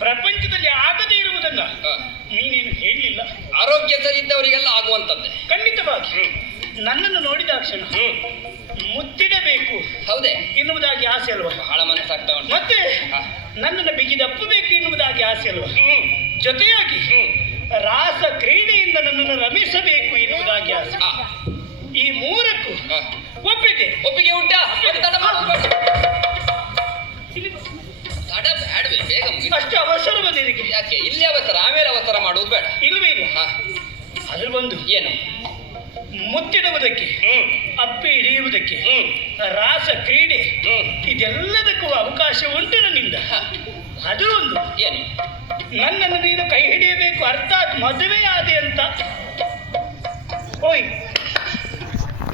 ಪ್ರಪಂಚದಲ್ಲಿ ಆಗದೇ ಇರುವುದನ್ನ ನೀನೇನು ಹೇಳಲಿಲ್ಲ. ಆರೋಗ್ಯ ಸರಿ ಇದ್ದವರಿಗೆಲ್ಲ ಆಗುವಂತದ್ದೇ ಖಂಡಿತವಾಗಿ. ನನ್ನನ್ನು ನೋಡಿದಾಕ್ಷಣ ಮುತ್ತಿಡಬೇಕು ಹೌದೇ ಎನ್ನುವುದಾಗಿ ಆಸೆ ಅಲ್ವಾ? ಬಹಳ ಮನಸ್ಸಾಗ್ತಾ ಉಂಟು. ಮತ್ತೆ ನನ್ನನ್ನು ಬಿಗಿದಪ್ಪಬೇಕು ಎನ್ನುವುದಾಗಿ ಆಸೆ ಅಲ್ವಾ? ಜೊತೆಯಾಗಿ ರಾಸ ಕ್ರೀಡೆಯಿಂದ ನನ್ನನ್ನು ರಮಿಸಬೇಕು ಎನ್ನುವುದಾಗಿ ಆಸೆ. ಈ ಮೂರಕ್ಕೂ ಒಪ್ಪಿಗೆ ಉಂಟಾ? ತಡ ಬೇಡವೇ, ಬೇಗ ಮುಗಿ. ಅಷ್ಟು ಅವಸರ ಬಂದಿರಿಗೆ. ಯಾಕೆ ಇಲ್ಲಿ ಅವಸರ? ಆಮೇಲೆ ಅವಸರ ಮಾಡುವುದು ಬೇಡ. ಇಲ್ವೇ ಇಲ್ಲ. ಅದ್ರ ಒಂದು ಏನು ಮುತ್ತಿಡುವುದಕ್ಕೆ, ಅಪ್ಪಿ ಹಿಡಿಯುವುದಕ್ಕೆ, ರಾಸ ಕ್ರೀಡೆ ಇದೆಲ್ಲದಕ್ಕೂ ಅವಕಾಶ ಉಂಟು ನನ್ನಿಂದ. ಅದು ಒಂದು ಏನು, ನನ್ನನ್ನು ನೀನು ಕೈ ಹಿಡಿಯಬೇಕು, ಅರ್ಥಾತ್ ಮದುವೆ ಆದೆ ಅಂತ. ಓಯ್